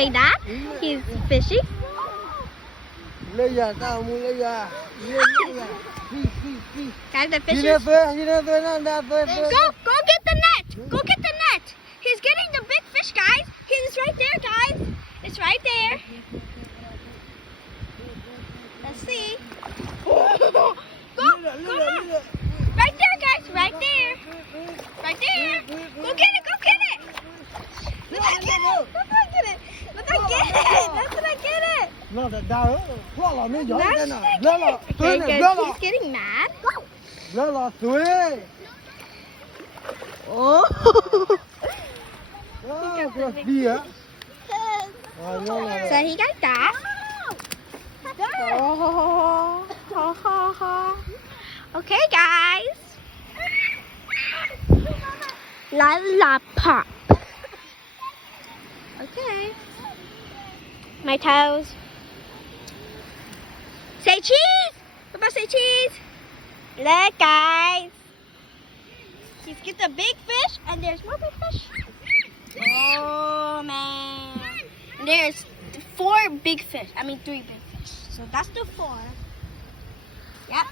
my dad. He's fishing. Lấy ra tao muốn lấy ra. Guys, the fish Đi ra is... thuê, đi ra thuê nó ra thuê. Go get the net. Go get the net. He's getting the big fish, guys. He's right there, guys. It's right there. Let's see. Go. Come on. Right there, guys. Right there. Right there. Go get it. Go get it. Let me get it. Let me get it. Let me get it. Nó đã đau, quá là mới giỏi cái nào. That's Nó là thuê okay, này, guys. nó là. He's getting mad. Go. Nó là thuê. Oh. Đó, cái gì á? Nó là. So he got that. Oh. Okay, guys. Lollipop. Okay. My toes. Say cheese. Papa, say cheese. Look, guys. He's get the big fish, and there's more big fish. Oh man. And there's 4 big fish. I mean 3 big fish. So that's the 4. Yep.